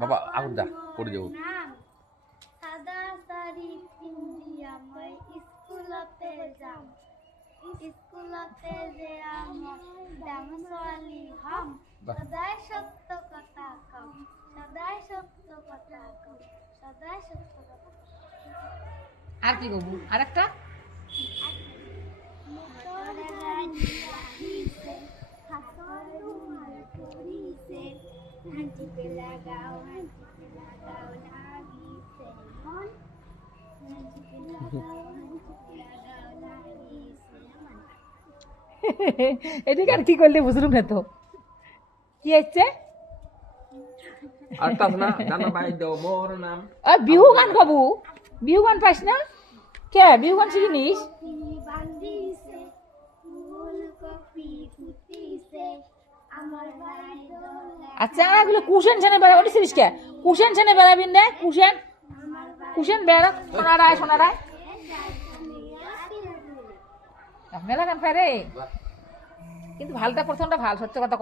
বাবা আগুন যা পড়ে যাবো। সাদা শাড়ি পিন্ধিয়া মই স্কুলতে যাম, স্কুলতে যে আমার ডাঙ ছোৱালী হম, সদায় সত্য কথা কম, সদায় সত্য কথা কম, সদায় সত্য কথা কম। আর কি কব? আরেকটা হাঁচিতে লাগাও, হাঁচিতে লাগাও লাগিছে মন, হাঁচিতে লাগাও, হাঁচিতে লাগাও লাগিছে মন। এদিকে আর কি করলে বুঝলুম না তো কি হচ্ছে। আরেকটা আছে না, জানা বাই দাও মোর নাম। বিহু গান গাবো, বিহু গান পাইস না কে? বিহু গান শিখিনিস? বান্ধিছে ফুলকপি ফুটিছে আমার ভাই দোলা, আচ্ছা এগুলো কুশেন ছেনে বেড়া ওটিস কে? কুশেন ছেনে বেড়াবিন না? কুশেন কুশেন বেড়া সোনারায় সোনারায় মেলা গান পারে কিন্তু ভালটা প্রথমটা ভাল, সত্য কথা কব।